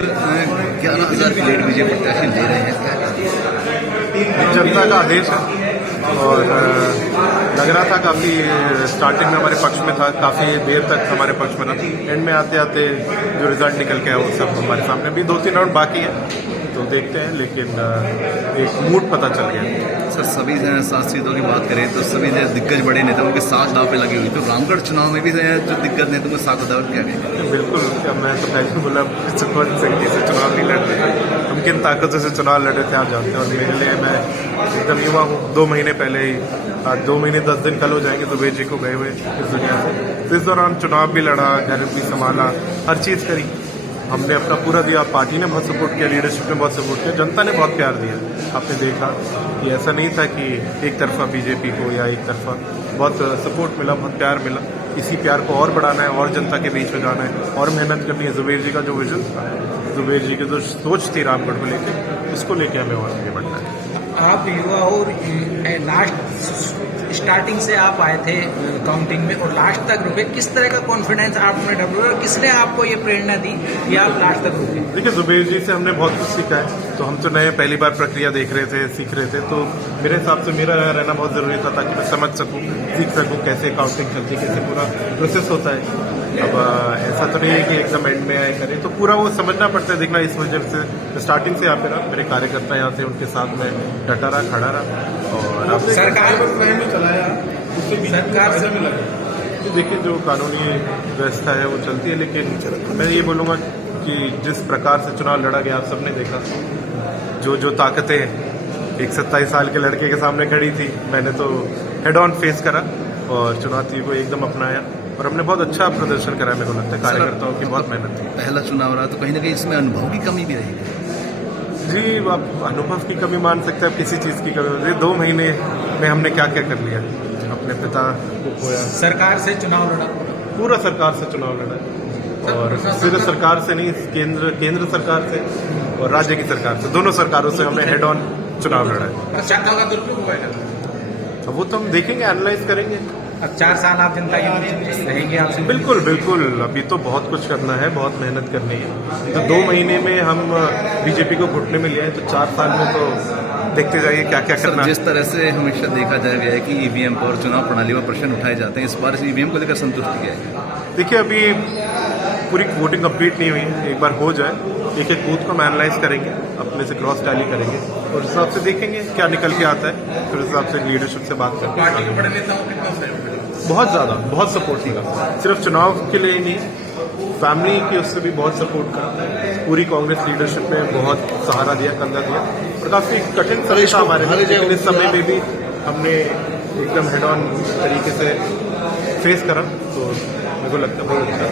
11,000 की lead BJP प्रत्याशी ले रहे हैं। जनता का आदेश है और लग रहा था काफ़ी स्टार्टिंग में हमारे पक्ष में था, काफ़ी देर तक हमारे पक्ष में था। एंड में आते आते जो रिजल्ट निकल के आया वो सब हमारे सामने भी 2-3 राउंड बाकी है तो देखते हैं, लेकिन एक मूड पता चल गया। सर सभी 7 सीटों की बात करें तो सभी दिग्गज बड़े नेताओं के साथ दाव पे लगी हुई, तो रामगढ़ चुनाव में भी जो दिग्गज नेताओं के साथ दाव क्या कहेंगे? बिल्कुल, मैं तो पहले बोला सुखवंत सिंह जी से चुनाव नहीं लड़ रहे थे, हम किन ताकतों से चुनाव लड़े थे आप जानते हैं। और मेरे लिए मैं एकदम युवा हूँ, 2 महीने पहले ही 2 महीने 10 दिन कल हो जाएंगे दुबे जी को गए हुए इस दुनिया से। तो इस दौरान चुनाव भी लड़ा, घर भी संभाला, हर चीज़ करी, हमने अपना पूरा दिया। पार्टी ने बहुत सपोर्ट किया, लीडरशिप ने बहुत सपोर्ट किया, जनता ने बहुत प्यार दिया। आपने देखा कि ऐसा नहीं था कि एक तरफा बीजेपी को या एक तरफा, बहुत सपोर्ट मिला, बहुत प्यार मिला। इसी प्यार को और बढ़ाना है और जनता के बीच में जाना है और मेहनत करनी है। जुबेर जी का जो विजन था, जुबेर जी की जो सोच थी रामगढ़ को लेकर, उसको लेके हमें और आगे बढ़ना है। आप युवा और लास्ट स्टार्टिंग से आप आए थे काउंटिंग में और लास्ट तक रुके, किस तरह का कॉन्फिडेंस आप में डेवलप और किसने आपको ये प्रेरणा दी कि आप लास्ट तक रुके? देखिए, जुबेर जी से हमने बहुत कुछ सीखा है। तो हम तो नए पहली बार प्रक्रिया देख रहे थे, सीख रहे थे, तो मेरे हिसाब से मेरा रहना बहुत ज़रूरी था ताकि मैं समझ सकूं, सीख सकूं कैसे काउंटिंग चलती है, कैसे पूरा प्रोसेस होता है। अब ऐसा तो नहीं है कि एकदम एंड में आए करें, तो पूरा वो समझना पड़ता है, देखना। इस वजह से स्टार्टिंग से यहाँ पे रहा, मेरे कार्यकर्ता यहाँ थे, उनके साथ में डटा रहा, खड़ा रहा और अब सरकार चलाया, उससे सरकार से मिला। देखिए, जो कानूनी व्यवस्था है वो चलती है, लेकिन मैं ये बोलूँगा कि जिस प्रकार से चुनाव लड़ा गया आप सबने देखा, जो ताकतें एक 27 साल के लड़के के सामने खड़ी थी, मैंने तो हेड ऑन फेस करा और चुनौती को एकदम अपनाया और हमने बहुत अच्छा प्रदर्शन करा। मेरे को लगता है कार्यकर्ताओं की बहुत मेहनत थी। पहला चुनाव रहा तो कहीं ना कहीं इसमें अनुभव की कमी भी रहेगी। जी, आप अनुभव की कमी मान सकते हैं, आप किसी चीज़ की कमी। 2 महीने में हमने क्या क्या कर लिया, अपने पिता को खोया, सरकार से चुनाव लड़ा, पूरा सरकार से चुनाव लड़ा और सिर्फ सरकार से नहीं, केंद्र सरकार से और राज्य की सरकार से, दोनों सरकारों से हमने हेड ऑन चुनाव लड़ा है। अब वो तो हम देखेंगे, एनालाइज करेंगे। अब 4 साल आप जनता के बीच रहेंगे आपसे? बिल्कुल बिल्कुल, अभी तो बहुत कुछ करना है, बहुत मेहनत करनी है। तो 2 महीने में हम बीजेपी को घुटने में लिया है, तो 4 साल में तो देखते जाइए क्या क्या करना है। जिस तरह से हमेशा देखा जा गया है कि ईवीएम पर और चुनाव प्रणाली पर प्रश्न उठाए जाते हैं, इस बार ईवीएम को लेकर संतुष्ट किया है? देखिए, अभी पूरी वोटिंग कंप्लीट नहीं हुई, एक बार हो जाए, एक एक बूथ को हम एनालाइज करेंगे, अपने से क्रॉस टैली करेंगे और उस हिसाब से देखेंगे क्या निकल के आता है, फिर उस हिसाब से लीडरशिप से बात करके। पार्टी के बड़े नेताओं कितना सहयोग मिला? बहुत ज़्यादा, बहुत सपोर्ट मिला, सिर्फ चुनाव के लिए ही नहीं, फैमिली की उससे भी बहुत सपोर्ट करता है। पूरी कांग्रेस लीडरशिप ने बहुत सहारा दिया, कंधा दिया और काफ़ी कठिन समय था हमारे लिए, लेकिन इस समय में भी हमने एकदम हेड ऑन तरीके से फेस करा, तो मेरे को लगता है बहुत अच्छा।